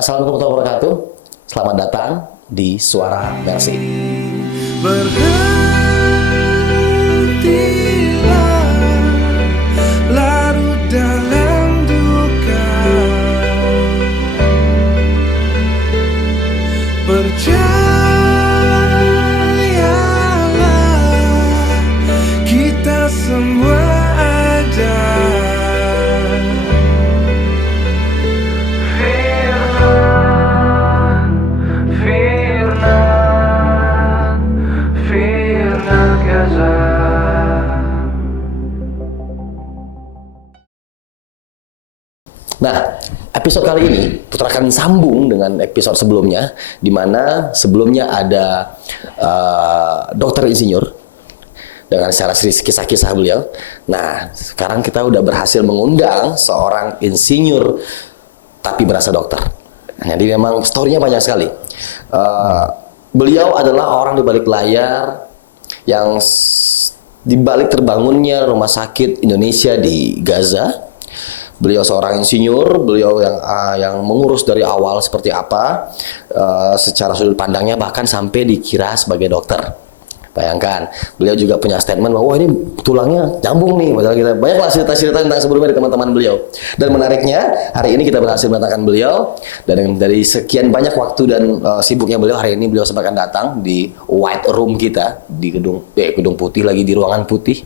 Assalamualaikum warahmatullahi wabarakatuh. Selamat datang di Suara Mercy. Berhentilah larut dalam duka, percayalah kita semua ada. Nah, episode kali ini Putra akan sambung dengan episode sebelumnya, di mana sebelumnya ada dokter insinyur dengan secara kisah-kisah beliau. Nah, sekarang kita udah berhasil mengundang seorang insinyur tapi berasa dokter. Jadi memang story-nya banyak sekali. Beliau adalah orang di balik layar yang di balik terbangunnya rumah sakit Indonesia di Gaza. Beliau seorang insinyur, beliau yang mengurus dari awal seperti apa, secara sudut pandangnya bahkan sampai dikira sebagai dokter. Bayangkan, beliau juga punya statement bahwa ini tulangnya nyambung nih. Padahal kita banyaklah cerita-cerita tentang sebelumnya dari teman-teman beliau. Dan menariknya, hari ini kita berhasil mendatangkan beliau. Dan dari sekian banyak waktu dan sibuknya beliau, hari ini beliau sempatkan datang di White Room kita, di gedung putih lagi, di ruangan putih.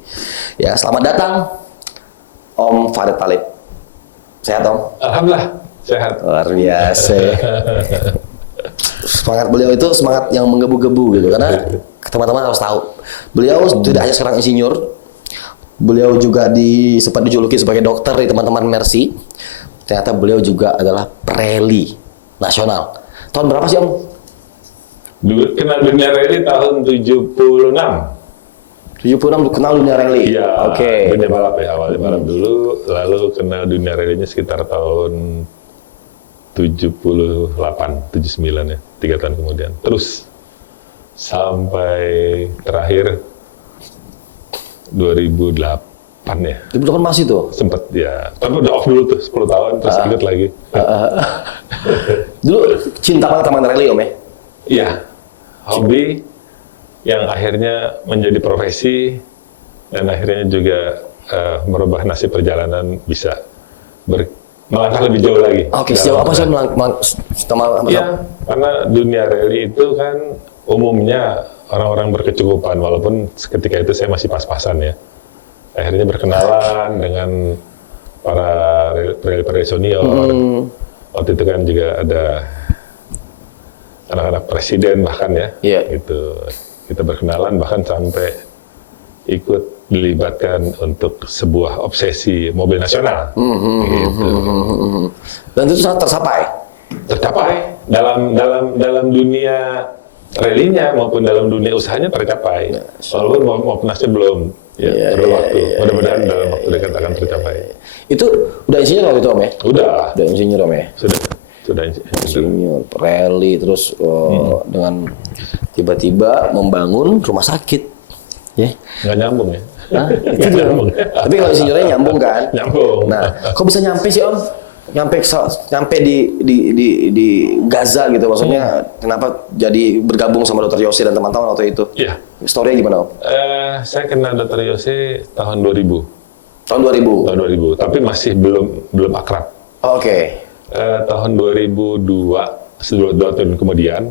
Ya, selamat datang, Om Farid Thalib. Sehat, Om? Alhamdulillah, sehat. Luar biasa. Semangat beliau itu semangat yang menggebu-gebu gitu. Karena teman-teman harus tahu, beliau tidak hanya seorang insinyur, beliau juga sempat dijuluki sebagai dokter di teman-teman Mercy. Ternyata beliau juga adalah preli nasional. Tahun berapa sih, Om? Kenal dunia rally tahun 76. 76 kenal dunia rally. Iya, Oke. dunia balap ya, awalnya balap dulu, lalu kenal dunia rally-nya sekitar tahun 78, 79 ya, 3 tahun kemudian. Terus sampai terakhir 2008 ya. 2008 masih tuh? Sempet ya, tapi udah off dulu tuh 10 tahun, terus ikut lagi. Dulu cinta banget sama rally, Om ya? Iya, hobi yang akhirnya menjadi profesi dan akhirnya juga merubah nasib perjalanan, bisa melangkah lebih jauh lagi. Oke, sejauh apa sih Ya, karena dunia rally itu kan umumnya orang-orang berkecukupan, walaupun ketika itu saya masih pas-pasan ya. Akhirnya berkenalan dengan para rally senior. Waktu itu kan juga ada anak-anak presiden bahkan ya, gitu. Kita berkenalan bahkan sampai ikut dilibatkan untuk sebuah obsesi mobil nasional. Gitu. Dan itu sangat Tercapai dalam dunia rally-nya maupun dalam dunia usahanya tercapai. Walaupun maupun belum perlu waktu. Mudah-mudahan dalam waktu dekat akan tercapai. Itu udah insinyur waktu itu, Om ya? Udah Insinyur, Om ya? Sudah Insinyur, rally, terus dengan tiba-tiba membangun rumah sakit. Ya. Nggak nyambung ya? Nah, itu nyambung. Tapi kalau insinyurnya nyambung kan? Nyambung. Nah, kok bisa nyampe sih, Om? Nyampe di Gaza gitu, maksudnya kenapa jadi bergabung sama Dr. Yose dan teman-teman waktu itu? Iya. Story-nya gimana, Om? Saya kenal Dr. Yose tahun 2000. Tahun 2000? Tahun 2000, tapi masih belum akrab. Oke. Tahun 2002, 2 tahun kemudian,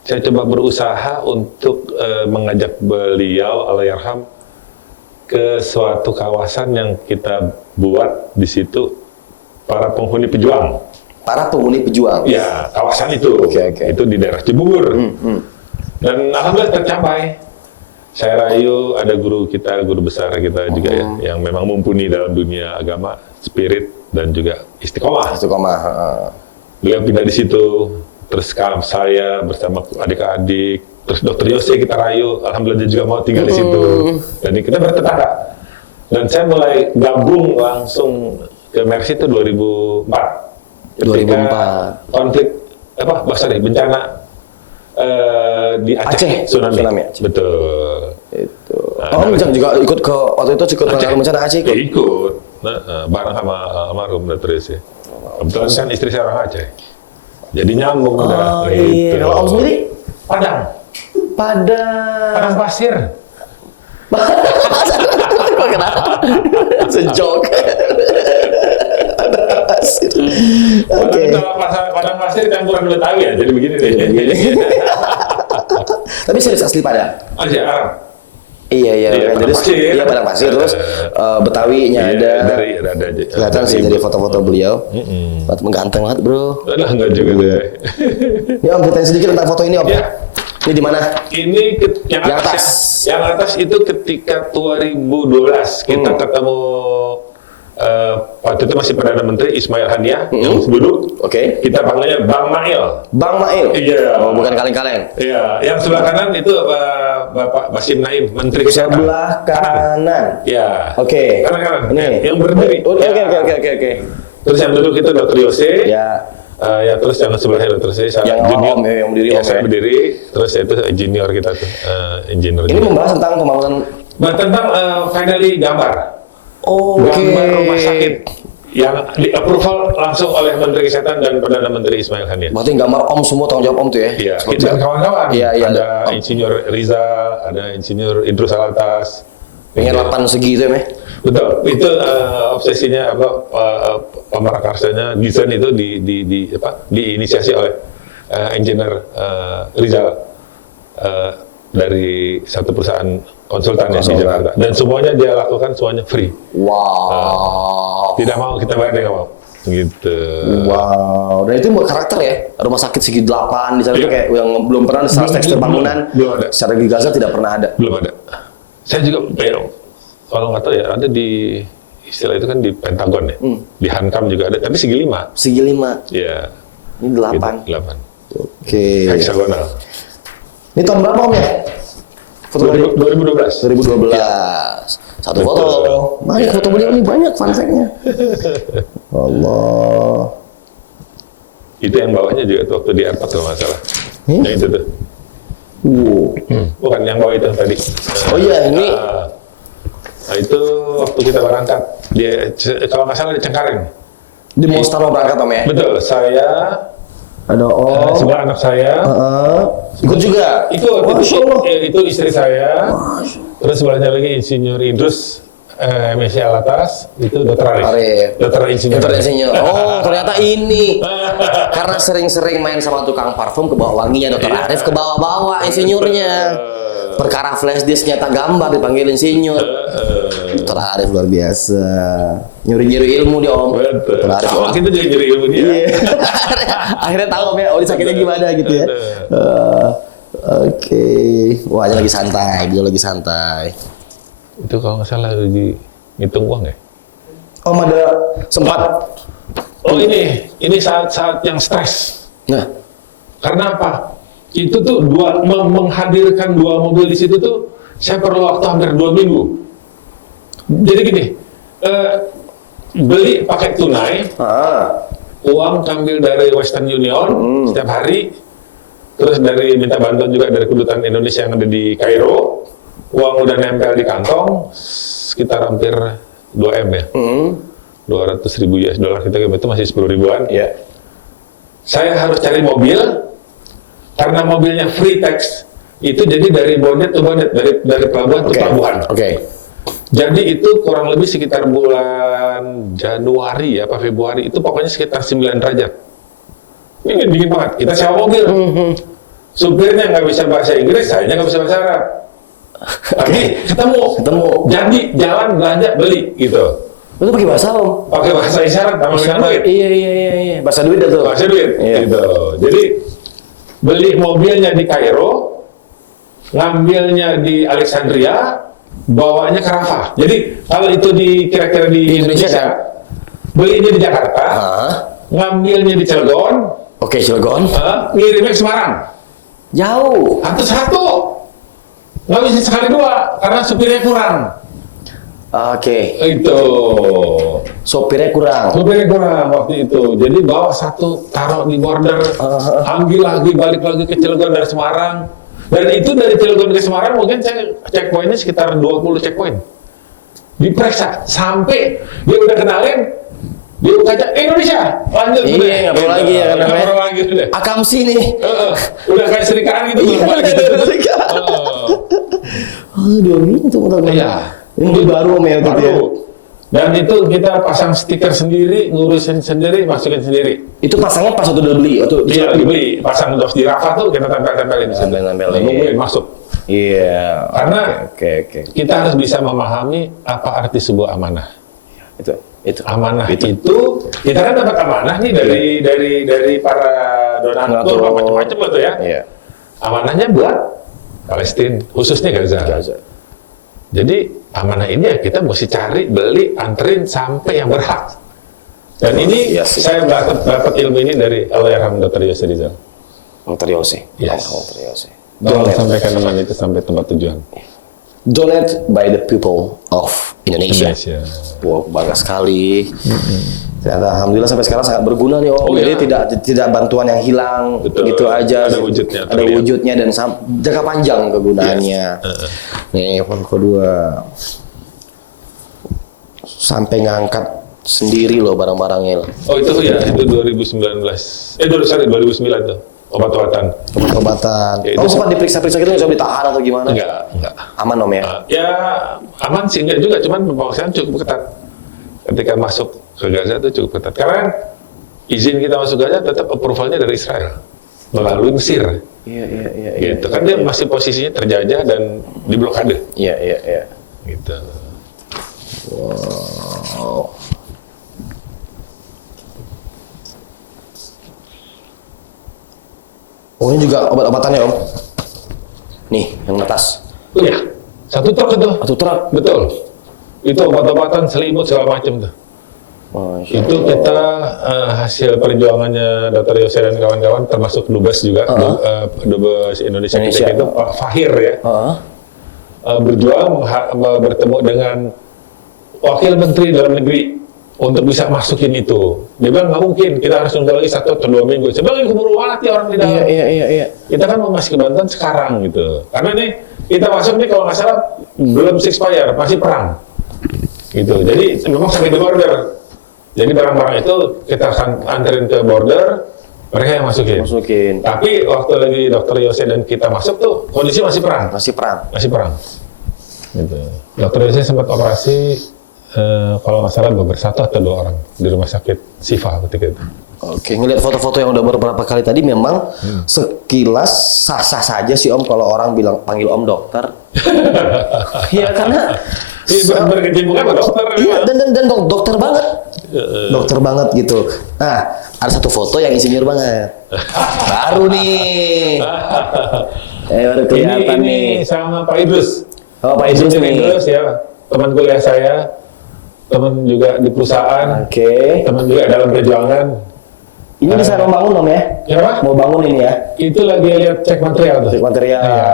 saya coba berusaha untuk mengajak beliau Allahyarham ke suatu kawasan yang kita buat di situ para penghuni pejuang. Para penghuni pejuang? Ya, kawasan itu. Oke. Itu di daerah Cibubur. Dan alhamdulillah tercapai. Saya rayu, ada guru besar kita juga ya, yang memang mumpuni dalam dunia agama, spirit, dan juga istiqomah. Beliau pindah di situ, terus saya bersama adik-adik, terus Dr. Yose kita rayu, alhamdulillah dia juga mau tinggal di situ. Dan kita bertetangga. Dan saya mulai gabung langsung ke Mercy itu 2004. Ketika konflik bencana di Aceh, tsunami. Betul. Itu. Om juga ikut ke waktu itu ikut bencana Aceh ikut. Ikut. Bareng sama almarhum Dr. Yose. Kebetulan kan istri saya orang Aceh. Jadi nyambung udah. Oh iya. gitu. Kalau Om sendiri? Padang Padang. pasir. Kok kenapa? Sejok. Oke. Padang pasir campuran Betawi ya, jadi begini deh. Tapi serius asli Padang? Aja Arab. Iya, Padang jadi pasir. iya Padang pasir terus Betawinya ada. Ada aja. Kelihatan sih dari foto-foto beliau. Mengganteng banget, Bro. Lah enggak juga deh. Ini Om ceritain sedikit tentang foto ini, Om. Ya. Ini di mana? Ini yang Yang atas. atas. Yang atas itu ketika 2012 kita ketemu waktu itu masih Perdana Menteri Ismail Haniyah yang duduk. Oke. Kita panggilnya Bang Mail. Bang Mail. Iya. Oh, bukan kaleng-kaleng. Iya, yang sebelah kanan itu Bapak Basim Naim, Menteri Kesehatan. Sebelah kanan. Ya. Oke. Kanan. Ini. Yang berdiri. Oke. Terus yang duduk itu Dr. Yose. Ya. Ya terus yang sebelahnya Dr. Yose. Yang junior. Om, yang berdiri Ya, Om, saya ya. berdiri. Terus itu junior kita tuh, engineer. Ini membahas tentang pembangunan. Tentang finally gambar. Oke. Gambar rumah sakit yang di approval langsung oleh Menteri Kesehatan dan Perdana Menteri Ismail Haniyah. Berarti gambar Om semua tanggung jawab Om tuh ya? Iya, Seperti dan kawan-kawan. Iya. Ada Insinyur Rizal, ada Insinyur Idrus Alatas. Pengen 8 segi itu ya, Meh? Betul, itu obsesinya pemerakarsanya desain itu diinisiasi oleh Engineer Rizal dari satu perusahaan konsultan yang di Jakarta. Dan semuanya dia lakukan semuanya free. Wow. Tidak mau kita bayar, dia nggak mau. Gitu. Wow. Dan itu buat karakter ya? Rumah sakit segi 8 di sana Iya. tuh kayak yang belum pernah secara tekstur bangunan. belum ada. Secara di Gaza tidak pernah ada. Belum ada. Saya juga kalau nggak tahu ya, ada di istilah itu kan di Pentagon ya, di Hankam juga ada, tapi segi 5. Segi 5. Ya. Ini 8. Gitu, 8. Oke. Heksagonal. Ini tahun berapa Om ya? Foto tadi? 2012. 2012. Satu Betul. foto. Banyak foto beliau ini, banyak fun fact-nya. Allah. Itu yang bawahnya juga tuh, waktu di airport kalau nggak salah. Yang itu tuh. Bukan yang bawah itu tadi. Oh iya, ini. Nah itu waktu kita berangkat. Dia kalau nggak salah di Cengkareng. Di Monster mau berangkat Om ya? Betul. Saya Ada Om. sebelah anak saya. Ikut juga? Masya Allah. Itu istri saya. Terus sebelahnya lagi Insinyur Idrus MSc Alatas, itu Dr. Arif. Dr. Insinyur. Dr. Insinyur. Oh, ternyata ini. Karena sering-sering main sama tukang parfum, ke bawah wanginya Dr. Arif, ke bawah-bawah insinyurnya. Perkara flash disk nyata gambar dipanggil insinyur. Dr. Arif luar biasa. Nyuri-nyuri ilmu dia Om. Betul. Dr. Arif. Sama kita juga nyuri ilmu dia. Iya. Akhirnya tahu Om ya, oh ini sakitnya gimana gitu ya. Oke. Wah, ini lagi santai, dia lagi santai. Itu kalau nggak salah lagi ngitung uang ya. Om ada sempat. Oh ini saat-saat yang stres. Nah, Karena apa? Itu tuh menghadirkan 2 mobil di situ tuh saya perlu waktu hampir 2 minggu. Jadi gini, beli pakai tunai, uang ambil dari Western Union setiap hari, terus minta bantuan juga dari kedutaan Indonesia yang ada di Kairo, uang udah nempel di kantong, sekitar hampir 2 M ya, 200.000 US dollar kita itu masih 10 ribuan. ya. Saya harus cari mobil, karena mobilnya free tax, itu jadi dari bonnet ke bonnet, dari pelabuhan ke pelabuhan. Oke. Jadi itu kurang lebih sekitar bulan Januari apa Februari, itu pokoknya sekitar 9 derajat. Ini dingin banget, kita sewa mobil. Supirnya nggak bisa bahasa Inggris, saya nggak bisa bahasa Arab. Tapi ketemu. Jadi jalan belanja beli gitu. Itu pakai bahasa Om? Pakai bahasa isyarat, sama dengan duit. Iya. Bahasa duit itu. Bahasa duit, Iya. gitu. Jadi beli mobilnya di Kairo, ngambilnya di Alexandria, bawanya ke Rafah. Jadi kalau itu kira-kira di Indonesia, kan? belinya di Jakarta, ngambilnya di Cilegon, Oke, Cilegon. ngirimnya ke Semarang. Jauh. Satu, nggak bisa sekali 2 karena supirnya kurang. Oke. Itu. Sopirnya kurang. Supirnya kurang waktu itu. Jadi bawa 1 taruh di border, ambil lagi balik lagi ke Cilegon dari Semarang. Dan itu dari Cilegon ke Semarang mungkin saya checkpointnya sekitar 20 checkpoint. Diperiksa sampai dia udah kenalin Dia kaca Indonesia, lanjut Iya, udah. nggak perlu lagi ya, kan, Nggak namanya. perlu lagi udah. Akamsi nih. Udah kayak serikaan gitu, Iya, balik gitu. serikaan. Oh. Oh, 2 minggu motor. Iya. Ini baru Om ya gitu ya. Baru. Dan itu kita pasang stiker sendiri, ngurusin sendiri, masukin sendiri. Itu pasangnya pas waktu udah beli atau Iya, dibeli, pasang dos di Rafa tuh kita tempel-tempelin. Tempel-tempelin. Nungguin masuk. Iya. Karena Oke. kita harus bisa memahami apa arti sebuah amanah. Itu. Amanah itu kita kan dapat amanah nih dari para donatur Donatur. macam-macam tuh ya. Iya. Amanahnya buat Palestina, khususnya Gaza. Jadi amanah ini ya kita mesti cari, beli, anterin sampai yang berhak. Dan ini Iya sih. saya dapat ilmu ini dari Allahyarham Dr. Yose Rizal. Dr. Yose. Yes. Dr. Yose. Tolong sampaikan teman itu sampai tempat tujuan. Donate by the people of Indonesia. Wow, bangga sekali. Ternyata alhamdulillah sampai sekarang sangat berguna nih Om. Oh, Jadi iya. tidak bantuan yang hilang Betul. gitu aja. Ada wujudnya, Ada terlihat. wujudnya dan jangka panjang kegunaannya. Nih yang kedua, sampai ngangkat sendiri loh barang-barangnya. Oh itu ya, itu 2019. 2009 tuh. Obat-obatan. Obat-obatan. Ya, itu Om sempat diperiksa-periksa gitu nggak usah ditahan atau gimana? Enggak. Aman Om ya? Ya aman sih enggak juga, cuman pemeriksaan cukup ketat. Ketika masuk ke Gaza itu cukup ketat. Karena izin kita masuk Gaza tetap approval-nya dari Israel melalui Mesir. Iya. Gitu. Kan dia masih posisinya terjajah dan diblokade. Iya. Gitu. Wow. Oh ini juga obat-obatannya Om. Nih yang atas. Oh ya, satu truk itu. Satu truk. Betul. Itu obat-obatan, selimut segala macam tuh. Masya Itu kita hasil perjuangannya Dr. Yose dan kawan-kawan, termasuk Dubes juga, Dubes Indonesia ketika itu Pak Fahir ya, berjuang bertemu dengan Wakil Menteri Dalam Negeri untuk bisa masukin itu. Dia bilang nggak mungkin, kita harus nunggu lagi 1 atau 2 minggu. Saya bilang ini keburu mati orang di dalam. Iya. Kita kan mau masih ke Banten sekarang gitu. Karena nih kita masuk nih kalau nggak salah belum ceasefire, masih perang. Gitu. Jadi memang sampai di border. Jadi barang-barang itu kita akan anterin ke border, mereka yang masukin. Tapi waktu lagi Dr. Yose dan kita masuk tuh kondisi masih perang. Masih perang. Gitu. Dr. Yose sempat operasi kalau nggak salah bersatu atau 2 orang di rumah sakit Sifa ketika itu. Oke, ngeliat foto-foto yang udah beberapa kali tadi memang sekilas sah-sah saja sih Om kalau orang bilang panggil Om dokter. Iya karena berkecimpung sama dokter. Iya dan dokter banget. Dokter banget gitu. Nah, ada satu foto yang insinyur banget. Baru nih. Baru kelihatan ini nih. sama Pak Idrus. Oh, Pak Idrus nih. Idrus ya, teman kuliah saya, teman juga di perusahaan, Oke. teman juga dalam perjuangan. Ini bisa mau bangun Om ya? Ya Pak? Mau bangun ini ya? Itu lagi lihat cek material tuh. Cek material. Iya.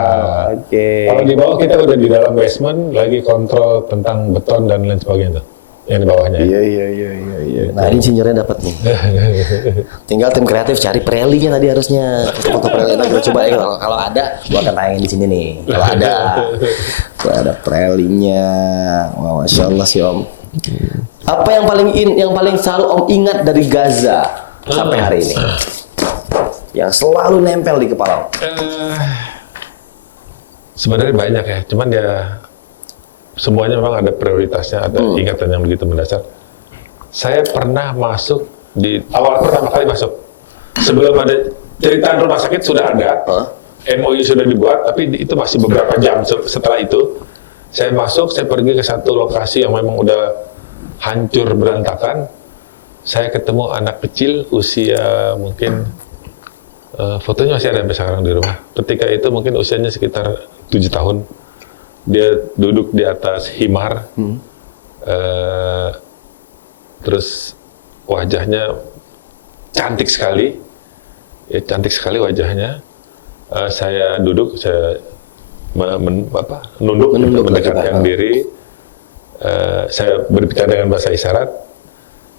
Oke. Kalau di bawah kita udah di dalam basement, lagi kontrol tentang beton dan lain sebagainya tuh. Yang di bawahnya. Iya. Nah, ini insinyurnya dapat nih. Tinggal tim kreatif cari prelinya tadi harusnya. Foto preli kita coba ya kalau ada gua akan tayangin di sini nih. Kalau ada prelinya. Wah, Masya Allah sih Om. Apa yang paling selalu Om ingat dari Gaza sampai hari ini? Yang selalu nempel di kepala Om. Sebenarnya banyak ya, cuman ya semuanya memang ada prioritasnya, ada ingatan yang begitu mendasar. Saya pernah masuk di awal pertama kali masuk, sebelum ada cerita rumah sakit sudah ada, MOU sudah dibuat, tapi itu masih beberapa jam setelah itu. Saya masuk, saya pergi ke satu lokasi yang memang udah hancur berantakan. Saya ketemu anak kecil usia mungkin fotonya masih ada sampai sekarang di rumah. Ketika itu mungkin usianya sekitar 7 tahun. Dia duduk di atas himar, terus wajahnya cantik sekali, ya cantik sekali wajahnya. Saya duduk, saya nunduk mendekatkan diri. Saya berbicara dengan bahasa isyarat,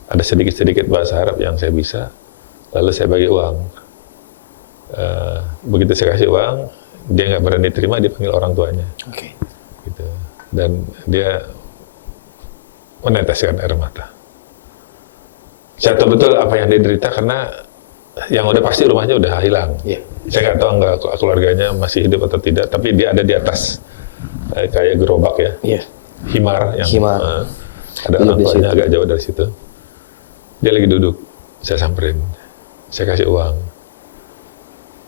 ada sedikit-sedikit bahasa Arab yang saya bisa, lalu saya bagi uang. Begitu saya kasih uang, dia nggak berani terima, dia panggil orang tuanya. Oke. Gitu. Dan dia meneteskan air mata. Saya tahu betul apa yang dia derita karena yang udah pasti rumahnya udah hilang. Iya. Saya nggak tahu nggak keluarganya masih hidup atau tidak, tapi dia ada di atas kayak gerobak ya, Iya. himar yang Himar. ada Duduk orang di tuanya situ. agak jauh dari situ. Dia lagi duduk, saya samperin, saya kasih uang.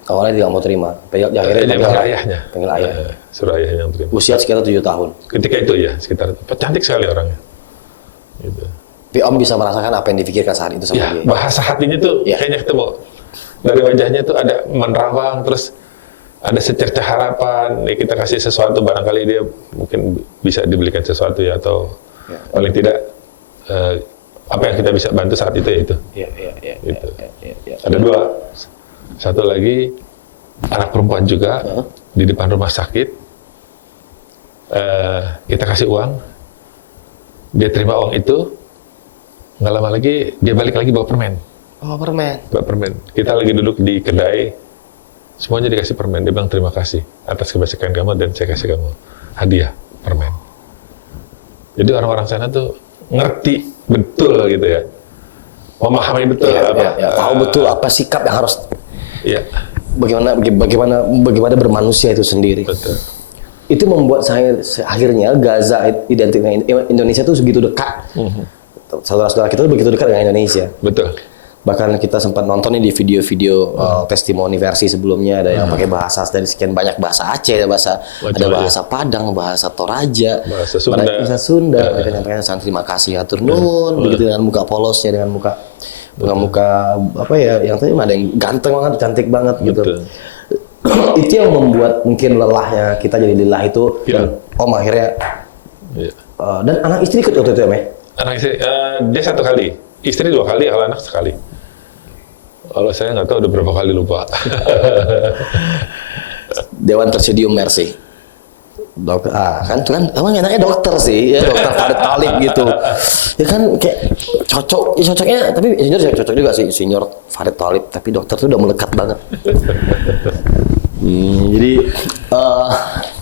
Awalnya dia nggak mau terima. Akhirnya Dia panggil ayahnya, Panggil ayah. suruh ayahnya yang terima. Usia sekitar 7 tahun. Ketika itu ya, sekitar cantik sekali orangnya. Gitu. Tapi Om bisa merasakan apa yang dipikirkan saat itu sama Ya, dia. bahasa hatinya tuh Ya. kayaknya ketemu. Dari wajahnya tuh ada menerawang, terus ada secercah harapan. Nih kita kasih sesuatu, barangkali dia mungkin bisa dibelikan sesuatu ya, atau paling tidak apa yang kita bisa bantu saat itu ya itu. Iya. Gitu. Ada 2. Satu lagi anak perempuan juga di depan rumah sakit. Kita kasih uang, dia terima uang itu, nggak lama lagi dia balik lagi bawa permen. Oh, permen. Bawa permen. Kita lagi duduk di kedai, semuanya dikasih permen. Dia bilang terima kasih atas kebajikan kamu dan saya kasih kamu hadiah permen. Jadi orang-orang sana tuh ngerti betul gitu ya, memahami betul Tahu betul apa sikap yang harus ya, bagaimana bermanusia itu sendiri. betul. Itu membuat saya akhirnya Gaza identiknya Indonesia itu segitu dekat. Saudara-saudara kita tuh begitu dekat dengan Indonesia. Betul. Bahkan kita sempat nonton nih di video-video testimoni versi sebelumnya, ada yang pakai bahasa dari sekian banyak bahasa Aceh, ada bahasa Padang, bahasa Toraja, Bahasa Sunda. bahasa Sunda. Mereka nyampaikan terima kasih, hatur nuhun, begitu dengan muka polosnya, dengan muka apa ya, yang tadi ada yang ganteng banget, cantik banget gitu. Betul. Itu yang membuat mungkin lelahnya kita jadi lelah itu. Iya. Dan Om akhirnya Ya. dan anak istri ikut waktu itu ya, Meh? Anak istri, dia 1 kali, istri 2 kali, kalau anak sekali. Kalau saya nggak tahu udah berapa kali lupa. Dewan Presidium Mercy. Dokter, kan itu kan emang enaknya dokter sih, ya dokter Farid Thalib gitu. Ya kan kayak cocoknya, tapi insinyur saya cocok juga sih, insinyur Farid Thalib, tapi dokter tuh udah melekat banget. Jadi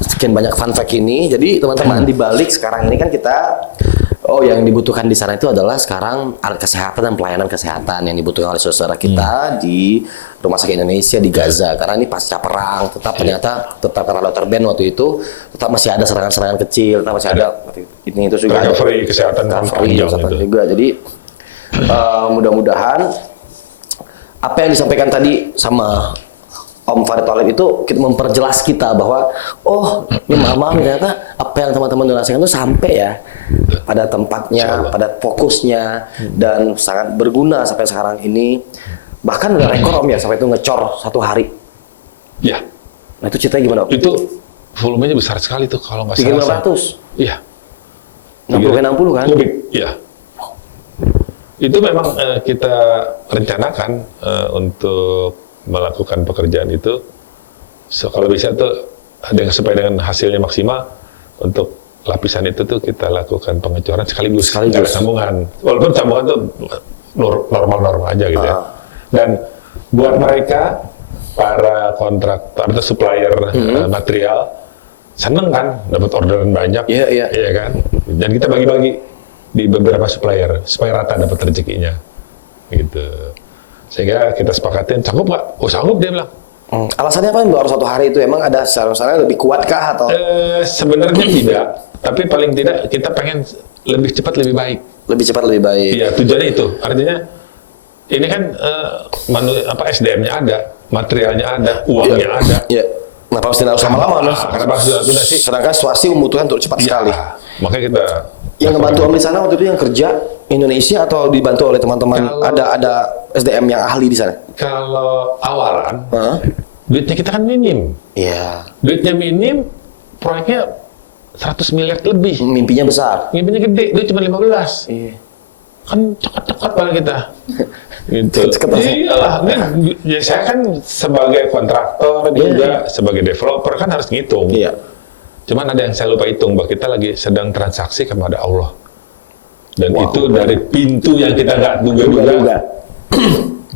sekian banyak fun fact ini. Jadi teman-teman di balik sekarang ini kan kita yang dibutuhkan di sana itu adalah sekarang alat kesehatan dan pelayanan kesehatan yang dibutuhkan oleh saudara kita di Rumah Sakit Indonesia di Gaza. Karena ini pasca perang, ternyata karena Dr. Ben waktu itu tetap masih ada serangan-serangan kecil, tetap masih ada ini itu juga Recovery kesehatan panjang itu. juga. Jadi mudah-mudahan apa yang disampaikan tadi sama Om Farid Thalib itu kita memperjelas kita bahwa ini mama ternyata apa yang teman-teman rasakan itu sampai ya pada tempatnya, pada fokusnya, dan sangat berguna sampai sekarang ini. Bahkan ada rekor Om ya, sampai itu ngecor 1 hari. Ya. Nah itu ceritanya gimana Om? Itu volumenya besar sekali tuh kalau nggak salah. 300. Iya. 60 kan? Kubik, iya. Itu memang kita rencanakan untuk melakukan pekerjaan itu. Kalau bisa tuh supaya dengan hasilnya maksimal, untuk lapisan itu tuh kita lakukan pengecoran sekaligus. Nggak ada sambungan. Walaupun sambungan tuh normal-normal aja gitu ya. Dan buat mereka, para kontraktor atau supplier material, seneng kan dapat orderan banyak. Iya. Iya kan? Dan kita bagi-bagi di beberapa supplier supaya rata dapat rezekinya. Gitu. Sehingga kita sepakatin, sanggup nggak? Oh sanggup, dia bilang. Alasannya apa baru 1 hari itu? Emang ada secara lebih kuat kah atau? Sebenarnya tidak, tapi paling tidak kita pengen lebih cepat lebih baik. Lebih cepat lebih baik. Iya, tujuannya itu. Artinya ini kan SDM-nya ada, materialnya ada, uangnya ada. Iya. Kenapa mesti harus lama-lama? Kenapa harus ditunda sih? Sedangkan swasti membutuhkan untuk cepat sekali. Makanya kita Yang ngebantu Om di sana waktu itu yang kerja Indonesia atau dibantu oleh teman-teman? Ada SDM yang ahli di sana? kalau awalan, duitnya kita kan minim. Iya. Duitnya minim, proyeknya 100 miliar lebih. Mimpinya besar. Mimpinya gede, duit cuma 15. Iya. Kan cekat-cekat pada kita. Gitu. Cekat-cekat pasti. Iyalah, ya saya kan sebagai kontraktor juga, sebagai developer kan harus ngitung. Iya. Cuman ada yang saya lupa hitung, bahwa kita lagi sedang transaksi kepada Allah. Dan itu dari pintu yang kita nggak duga-duga.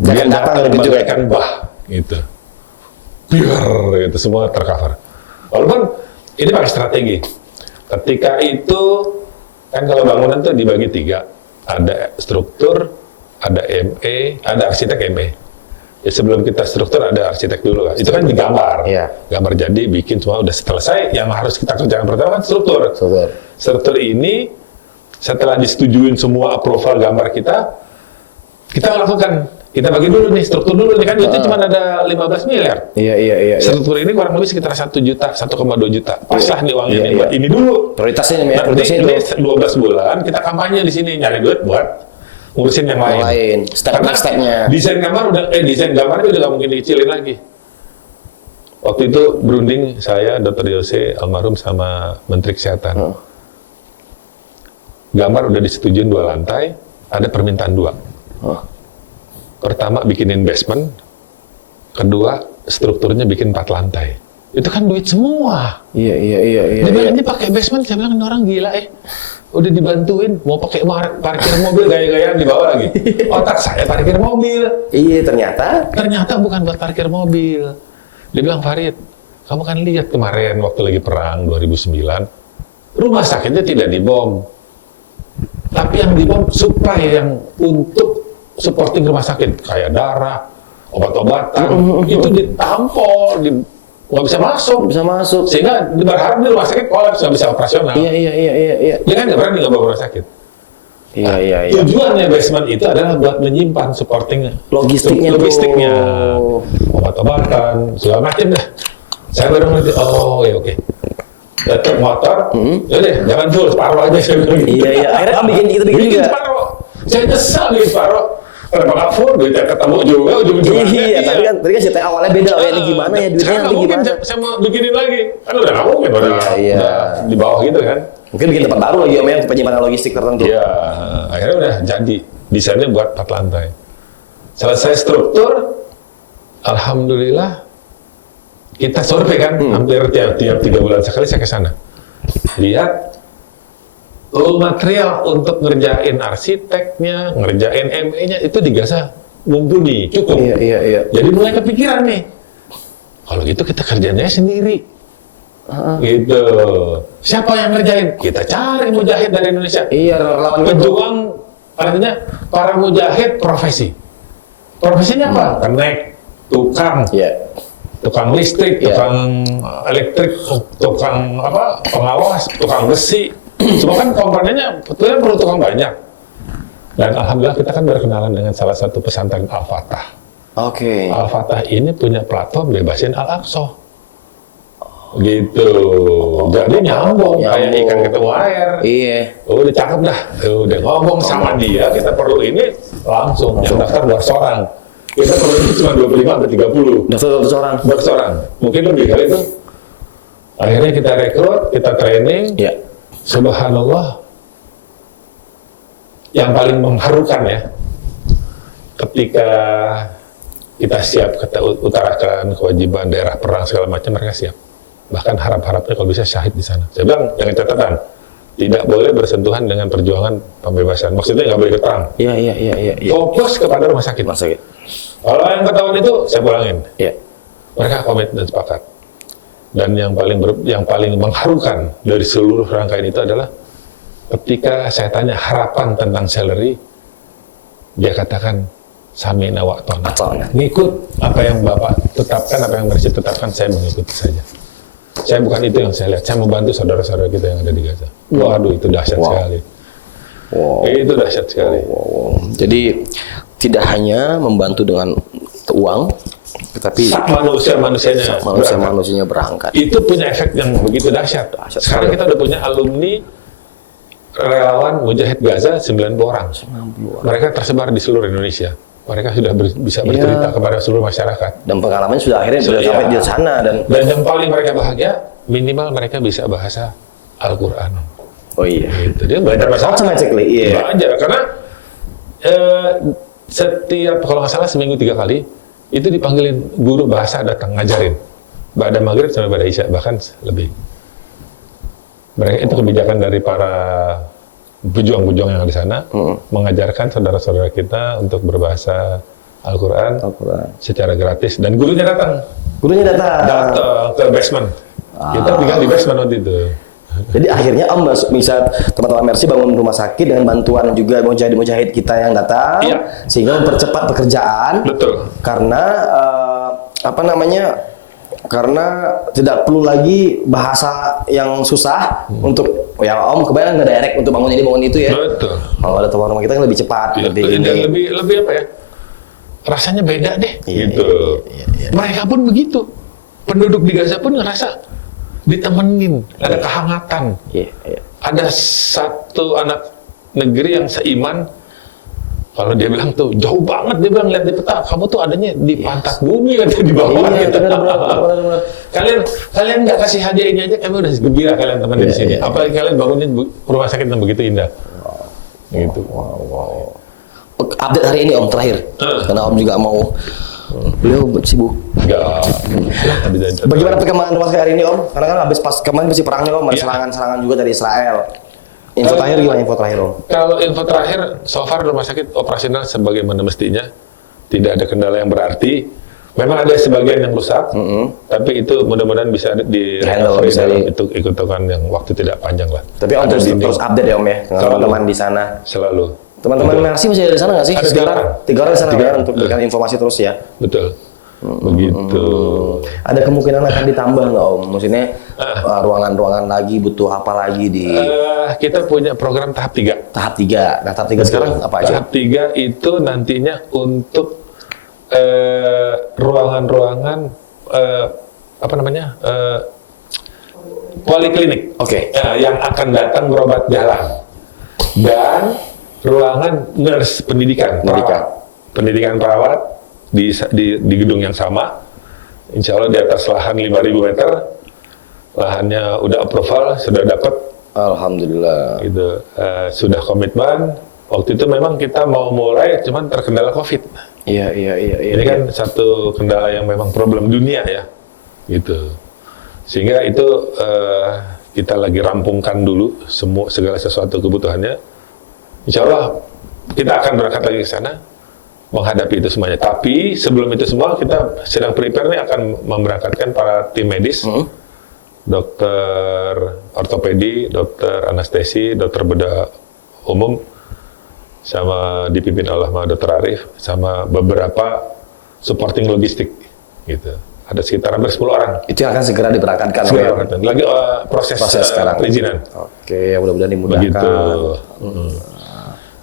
Dia datang bagaikan bah, gitu. Biar gitu, semua tercover. Walaupun ini pakai strategi. Ketika itu, kan kalau bangunan tuh dibagi 3. Ada struktur, ada ME, ada arsitek ME. Ya sebelum kita struktur ada arsitek dulu kan. Itu kan digambar. Iya. Gambar jadi, bikin semua udah selesai. Yang harus kita kerjakan pertama kan struktur. Struktur ini setelah disetujuin semua approval gambar kita lakukan. Kita bagi dulu nih, struktur dulu nih kan duitnya cuma ada 15 miliar. Iya. Struktur ini kurang lebih sekitar 1 juta, 1,2 juta. Pas lah nih uangnya nih buat ini dulu. Prioritasnya nih, Nanti ini 12 bulan kita kampanye di sini nyari duit buat ngurusin yang lain. Step-stepnya. Desain gambarnya udah nggak mungkin dikecilin lagi. Waktu itu berunding saya, Dr. Yose almarhum sama Menteri Kesehatan. Gambar udah disetujuin 2 lantai, ada permintaan 2. Pertama bikinin basement, kedua strukturnya bikin 4 lantai. Itu kan duit semua. Iya. Dia bilang ini pakai basement, saya bilang ini orang gila udah dibantuin, mau pakai parkir mobil gaya-gayaan di bawah lagi. Otak saya parkir mobil. Iya, ternyata bukan buat parkir mobil. Dia bilang, Farid, kamu kan lihat kemarin waktu lagi perang 2009, rumah sakitnya tidak dibom. Tapi yang dibom supply yang untuk supporting rumah sakit kayak darah, obat-obatan itu ditampol, nggak bisa masuk, sehingga berharap di rumah sakit kolaps, nggak bisa operasional. Iya. Dia kan nggak berani nggak bawa rumah sakit. Iya. Tujuannya basement itu adalah buat menyimpan supporting logistiknya, obat-obatan, segala macam dah. Saya baru ngerti, oke. Datang motor, yaudah jangan full, separuh aja saya bilang. Iya. Akhirnya kamu bikin juga. Separuh. Saya nyesal bikin separuh. Kenapa nggak full, duitnya ketemu juga ujung-ujungnya. Iya, tapi kan cerita awalnya beda. Ini gimana ya, duitnya nanti gimana? Saya mau bikinin lagi. Kan udah nggak mungkin, udah di bawah gitu kan. Mungkin bikin tempat baru lagi, yang penyimpanan logistik tertentu. Iya, akhirnya udah jadi. Desainnya buat 4 lantai. Selesai struktur, alhamdulillah, kita survei kan, hampir tiap 3 bulan sekali saya ke sana. Lihat, material untuk ngerjain arsiteknya, ngerjain ME-nya itu di Gaza mumpuni, cukup. Iya. Jadi mulai kepikiran nih, kalau gitu kita kerjanya sendiri. Gitu. Siapa yang ngerjain? Kita cari mujahid dari Indonesia. Iya, relawan pejuang, artinya para mujahid profesi. Profesinya apa? Kenek, tukang. Tukang listrik, tukang elektrik, tukang pengawas, tukang besi. Semua kan komponennya betulnya perlu tukang banyak. Dan alhamdulillah kita kan berkenalan dengan salah satu pesantren Al-Fatah. Oke. Al-Fatah ini punya platform bebasin Al-Aqsa. Gitu. Jadi nyambung kayak ikan ketemu air. Iya. Udah cakep dah. Udah ngomong sama dia, kita perlu ini langsung. Yang daftar 200 orang. Kita perlu itu cuma 25 sampai 30. Daftar 200 orang. Mungkin lebih kali itu. Akhirnya kita rekrut, kita training. Iya. Subhanallah. Yang paling mengharukan ya, ketika kita siap, kita utarakan kewajiban daerah perang segala macam, mereka siap. Bahkan harap-harapnya kalau bisa syahid di sana. Saya bilang dengan catatan, tidak boleh bersentuhan dengan perjuangan pembebasan. Maksudnya nggak boleh ikut perang. Iya. Fokus kepada rumah sakit. Kalau yang ketahuan itu, saya pulangin. Iya. Mereka komit dan sepakat. Dan yang paling mengharukan dari seluruh rangkaian itu adalah ketika saya tanya harapan tentang salary, dia katakan samina wa ta'na. Ngikut apa yang Bapak tetapkan, apa yang Mercy tetapkan, saya mengikuti saja. Saya bukan itu yang saya lihat, saya membantu saudara-saudara kita yang ada di Gaza. Waduh, itu dahsyat sekali. Itu dahsyat sekali. Jadi tidak hanya membantu dengan uang, tetapi manusianya berangkat. Itu punya efek yang begitu dahsyat. Sekarang kita udah punya alumni relawan Mujahid Gaza 90 orang. Mereka tersebar di seluruh Indonesia. Mereka sudah bisa bercerita kepada seluruh masyarakat. Dan pengalamannya sudah akhirnya sudah sampai di sana. Dan yang paling mereka bahagia, minimal mereka bisa bahasa Al-Quran. Oh iya. Gitu. Dia belajar bahasa automatically. Iya. Belajar, karena setiap, kalau nggak salah seminggu 3 kali, itu dipanggilin guru bahasa datang ngajarin. Ba'da maghrib sampai ba'da isya, bahkan lebih. Mereka itu kebijakan dari para pejuang-pejuang yang ada di sana, mengajarkan saudara-saudara kita untuk berbahasa Al-Quran secara gratis. Dan gurunya datang. Gurunya datang Datang ke basement. Kita tinggal di basement waktu itu. Jadi akhirnya Om bisa teman-teman Mercy bangun rumah sakit dengan bantuan juga mujahid kita yang datang, Iya. sehingga mempercepat pekerjaan. Betul. Karena karena tidak perlu lagi bahasa yang susah untuk ya Om kebayang nggak direct untuk bangun ini bangun itu ya. Betul. Kalau ada teman rumah kita yang lebih cepat, Iya, lebih dan ini. lebih apa ya? Rasanya beda deh, Iya, gitu. iya. Mereka pun begitu. Penduduk di Gaza pun ngerasa ditemenin, ada kehangatan. Iya, iya. Ada satu anak negeri yang seiman, kalau dia bilang tuh jauh banget, dia bilang lihat di peta, kamu tuh adanya di pantat bumi katanya di bawah. Iya, gitu. benar. Kalian nggak kasih hadiah ini aja, kami udah gembira kalian teman di sini. iya. Apalagi kalian bangunin rumah sakit yang begitu indah. Gitu. Wow. Update hari ini Om terakhir, karena Om juga mau beliau sibuk. Enggak. Bagaimana perkembangan rumah sakit hari ini Om? Karena kan habis pas kemarin masih perang nih Om, ada Iya. serangan-serangan juga dari Israel. Info terakhir gimana info terakhir Om? Kalau info terakhir, so far rumah sakit operasional sebagaimana mestinya, tidak ada kendala yang berarti. Memang ada sebagian yang rusak, tapi itu mudah-mudahan bisa Handle, di-recovery bisa dalam hitungan yang waktu tidak panjang lah. Tapi Om Ada terus dinding. update ya Om ya, dengan Selalu. teman-teman di sana. Selalu. Teman-teman Betul. Mercy masih ada di sana nggak sih? Ada Sekitar 3 orang di sana 3 ya, orang. untuk berikan informasi terus ya. Betul. Begitu. Ada kemungkinan akan ditambah nggak Om? Maksudnya ruangan-ruangan lagi butuh apa lagi di Kita punya program tahap 3. tahap 3. Nah tahap 3 sekarang apa aja? Tahap 3 itu nantinya untuk ruangan-ruangan apa namanya? Poliklinik. Oke. Ya, yang akan datang berobat jalan. Dan ruangan nurse pendidikan. Pendidikan perawat di gedung yang sama. Insya Allah di atas lahan 5.000 meter. Lahannya udah approval, sudah dapat. Alhamdulillah. Gitu. Sudah komitmen. Waktu itu memang kita mau mulai, cuman terkendala COVID. Iya. Ini kan satu kendala yang memang problem dunia ya, gitu. Sehingga itu kita lagi rampungkan dulu segala sesuatu kebutuhannya. Insya Allah kita akan berangkat lagi ke sana menghadapi itu semuanya. Tapi sebelum itu semua kita sedang prepare nih akan memberangkatkan para tim medis, dokter ortopedi, dokter anestesi, dokter bedah umum, sama dipimpin oleh Dr. Arif, sama beberapa supporting logistik, gitu. Ada sekitar hampir 10 orang. Itu yang akan segera diberangkatkan. Segera Om, ya? berangkat. Lagi proses sekarang. perizinan. Oke, mudah-mudahan dimudahkan. Begitu.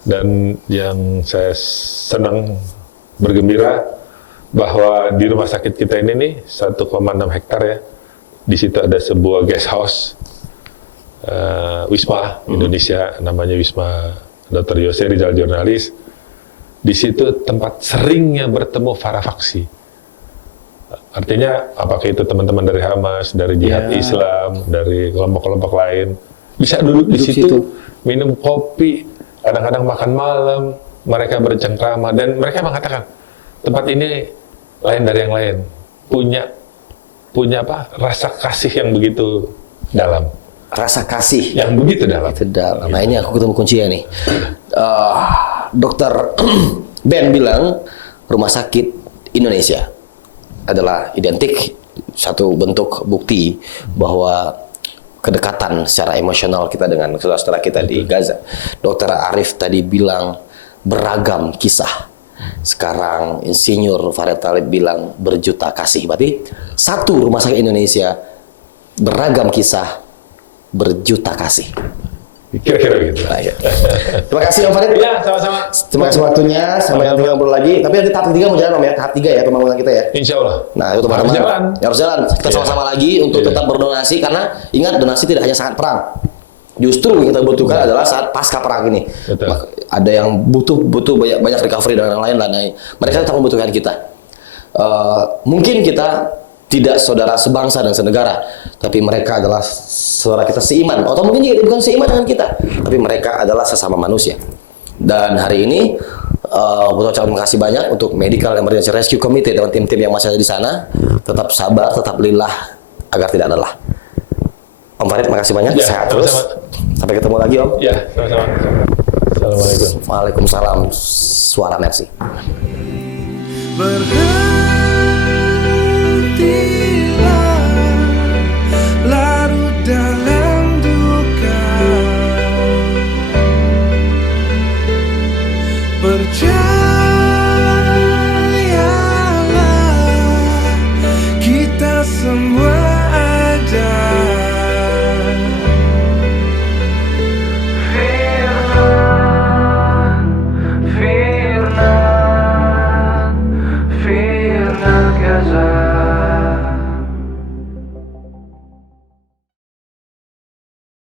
Dan yang saya senang bergembira bahwa di rumah sakit kita ini nih 1,6 hektar ya. Di situ ada sebuah guest house Wisma Indonesia, namanya Wisma Dr. Yose Rizal Jurnalis. Di situ tempat seringnya bertemu para faksi. Artinya apakah itu teman-teman dari Hamas, dari Jihad Islam, dari kelompok-kelompok lain, bisa duduk di situ, minum kopi, kadang-kadang makan malam, mereka bercengkrama, dan mereka mengatakan tempat ini lain dari yang lain, punya apa? Rasa kasih yang begitu dalam. Rasa kasih. Yang begitu dalam. Itu dalam. Nah ini aku ketemu kuncinya nih. Dokter Ben bilang rumah sakit Indonesia adalah identik satu bentuk bukti bahwa kedekatan secara emosional kita dengan saudara-saudara kita di Gaza. Dokter Arif tadi bilang beragam kisah. Sekarang Insinyur Farid Talib bilang berjuta kasih. Berarti satu rumah sakit Indonesia beragam kisah, berjuta kasih. Kira-kira begitu. Nah, ya. Terima kasih Om Farid. Ya, sama-sama. Terima kasih waktunya. Sampai nanti ngobrol lagi. Tapi nanti tahap 3 mau jalan Om ya. Tahap 3 ya pembangunan kita ya. Insya Allah. Nah itu teman-teman. Harus jalan. Ya, harus jalan. Kita sama-sama lagi untuk tetap berdonasi. Karena ingat donasi tidak hanya saat perang. Justru yang kita butuhkan adalah saat pasca perang ini. Betul. Ada yang butuh banyak recovery dan lain-lain. Mereka tetap membutuhkan kita. Mungkin kita tidak saudara sebangsa dan senegara, tapi mereka adalah saudara kita seiman. Atau mungkin juga bukan seiman dengan kita, tapi mereka adalah sesama manusia. Dan hari ini ucapkan terima kasih banyak untuk Medical Emergency Rescue Committee dan tim-tim yang masih ada di sana. Tetap sabar, tetap lillah agar tidak lelah. Om Farid, terima kasih banyak. Ya, Sehat terus. sama-sama. Sampai ketemu lagi Om. Ya, sama-sama. Assalamualaikum. Waalaikumsalam. Suara Mercy. berharap